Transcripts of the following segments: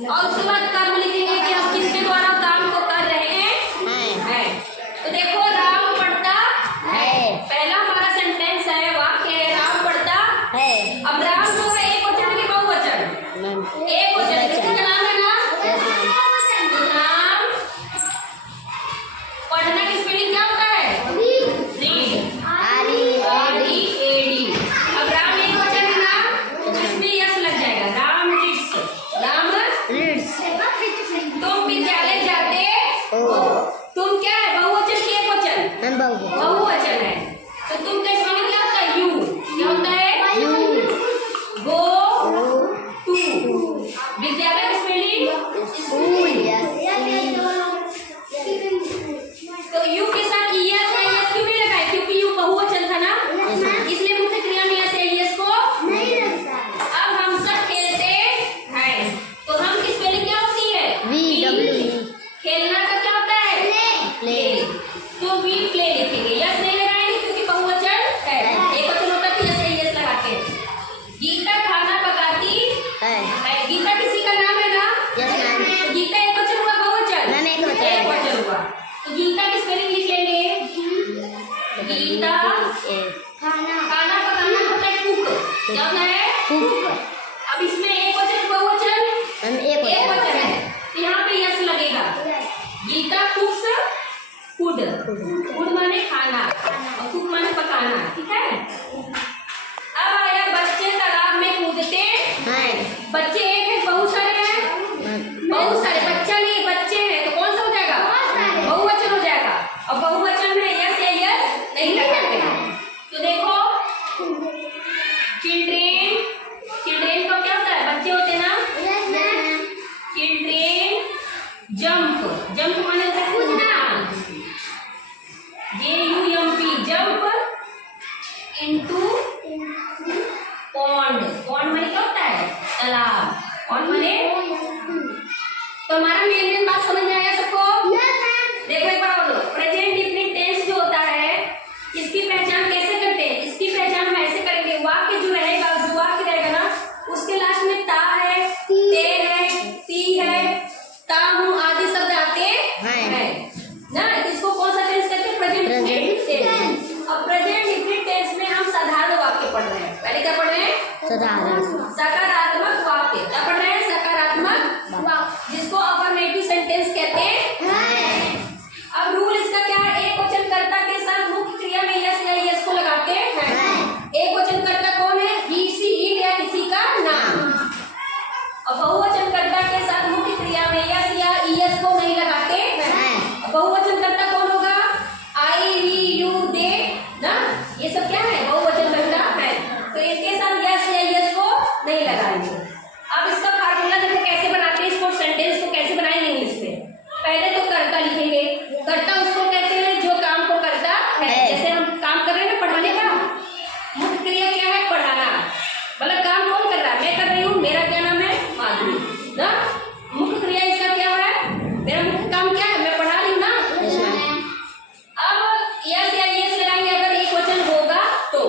और उसके बाद कर्म लिखेंगे कि हम किसके द्वारा काम को कर रहे हैं। तो देखो राम पढ़ता है, पहला हमारा सेंटेंस है, वाक्य है राम पढ़ता है। अब राम जो है एक वचन की बहुवचन, एक वचन किसका नाम है ना, राम। पढ़ना की स्पेलिंग क्या होता है, रीड, READ। अब राम एक वचन है ना, इसमें यस लग जाएगा, राम रीड्स, राम रीड्स। तुम विद्यालय जाते हो, तुम क्या है, बहुवचन की एक वचन, बहुवचन है। तो तुम का स्पेलिंग क्या होता है, यू, क्या होता है, गो टू। विद्यालय की स्पेलिंग तो यू के साथ ईएस है, एस क्यों नहीं लगाए, क्योंकि यू बहुवचन था ना, इसलिए मुख्य क्रिया में एस है, ईएस को नहीं लगता। अब हम सब खेलते हैं, तो हम की स्पेलिंग क्या होती है, खेलना का क्या होता है, प्ले। तो वी प्ले लिखेंगे, यस नहीं लगाएंगे क्योंकि बहुवचन है, एक वचन होता है, यस है, ईएस लगाते हैं। गीता खाना पकाती है, गीता किसी का नाम है ना, तो गीता एक वचन हुआ, बहुवचन एक वचन हुआ, तो गीता की स्पेलिंग लिख लेंगे, गीता खाना पकाना होता है कुक, क्या होता है कुक। अब इसमें एक वचन बहुवचन एक वचन है, तो यहाँ पे यस लगेगा, गीता कुक्स फूड, फूड माने खाना और कुक माने पकाना, ठीक है। अब आया बच्चे तालाब में कूदते हैं, बच्चे एक है, बहुत सारे हैं, बहुत सारे, बच्चा नहीं बच्चे हैं, तो कौन सा हो जाएगा, बहुवचन हो जाएगा। और बहुवचन में यस या यस नहीं लगाते हैं, तो देखो चिल्ड्रेन, चिल्ड्रेन का क्या होता है, बच्चे होते हैं ना, चिल्ड्रेन जंप, जंप माने होता है कूदना, JUMP, jump into pond, pond माने क्या होता है, तालाब, पॉन्ड माने। तो हमारा मेन बात समझ में आया सबको, देखो एक बार बोलो, प्रेजेंट डिफिनिट टेंस जो होता है, इसकी पहचान कैसे करते हैं, इसकी पहचान हम ऐसे करेंगे, वाक्य जो रहेगा, जो वाक्य रहेगा ना, उसके लास्ट में ता है, ते है, ती है, ता हूँ आदि शब्द आते हैं ना, इसको कौन सा टेंस कहते हैं, प्रेजेंट डिफिनिट टेंस। अब प्रेजेंट डिफिनिट टेंस में हम साधारण वाक्य पढ़ रहे हैं, पहले क्या पढ़ रहे हैं, सकारात्मक वाक्य, क्या पढ़ रहे हैं, सकारात्मक वाक्य, जिसको अफर्मेटिव सेंटेंस कहते हैं। अब रूल इसका क्या है, एक वचन कर्ता के साथ मुख्य क्रिया में यस या यस को लगाते हैं। एक वचन कर्ता कौन है, ही सी इट या किसी का नाम। अब बहुवचन कर्ता के साथ मुख्य क्रिया में यस या ईएस को नहीं लगाते हैं। बहुवचन कर्ता कौन होगा, आई वी यू दे ना, ये सब क्या है, बहुवचन कर्ता है, तो इनके साथ यस या यस को नहीं लगाएंगे। अब इसका फार्मूला देखो कैसे बनाते हैं, इसको सेंटेंस को कैसे बनाएंगे इंग्लिश में। पहले तो कर्ता लिखेंगे, कर्ता उसको कहते हैं जो काम को करता है, जैसे हम काम कर रहे हैं ना पढ़ाने का, मुख्य क्रिया क्या है, पढ़ाना, मतलब काम कौन कर रहा है, मैं कर रही हूँ, मेरा क्या नाम है, माधुरी ना, मुख्य क्रिया इसका क्या है, मेरा मुख्य काम क्या है, मैं पढ़ा रही हूँ ना। अब यस या यस लगाएंगे, अगर एक वचन होगा तो,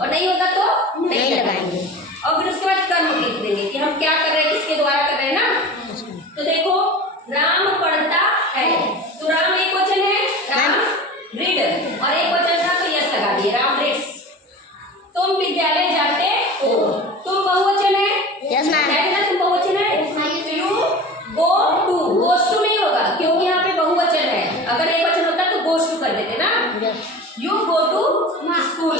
और नहीं होगा तो नहीं लगाएंगे। और फिर उसके बाद कर्म लिख देंगे कि हम क्या कर रहे हैं, किसके द्वारा कर रहे हैं ना। तो देखो राम पढ़ता है, तो राम एक वचन है, राम रीड, और एक वचन था तो यस लगा दिए, राम रीड्स। तुम विद्यालय जाते हो, तुम बहुवचन है, यस मैम, तुम बहुवचन है, you go to, goes to नहीं होगा क्योंकि यहाँ पे बहुवचन है, अगर एक वचन होता तो गोस टू कर देते ना, यू गो टू स्कूल।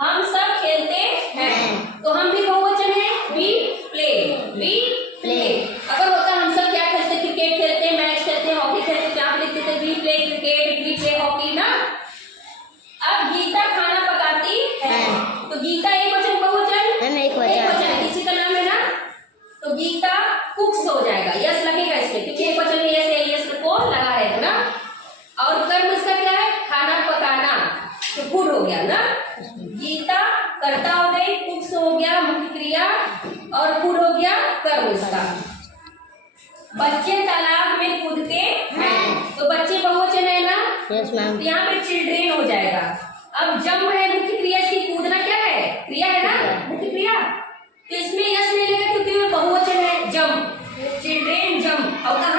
हम सब खेलते हैं, तो हम भी बहुवचन है, वी प्ले, वी प्ले। अगर होता हम सब क्या खेलते, क्रिकेट खेलते, मैच खेलते, हॉकी खेलते, क्या लिखते थे, we play cricket, we play hockey ना। अब गीता खाना पकाती है, तो गीता एक वचन बहुवचन एक वचन किसी का नाम है ना, तो गीता कुक्स हो जाएगा, यस लगेगा इसमें क्योंकि एक वचन में यस है, यस को लगा है ना। और कर्म इसका क्या है, खाना पकाना, तो फूड हो गया ना, गीता कर्ता हो गई, कुक्स हो गया मुख्य क्रिया, और फूड हो गया कर्म इसका। बच्चे तालाब में कूदते हैं, तो बच्चे बहुवचन है ना, यस मैम, यहाँ पे चिल्ड्रेन हो जाएगा। अब जंप है मुख्य क्रिया, इसकी कूदना क्या है, क्रिया है ना, मुख्य क्रिया, तो इसमें यस नहीं लगेगा क्योंकि वो बहुवचन है, जंप। Children jump. अब कहाँ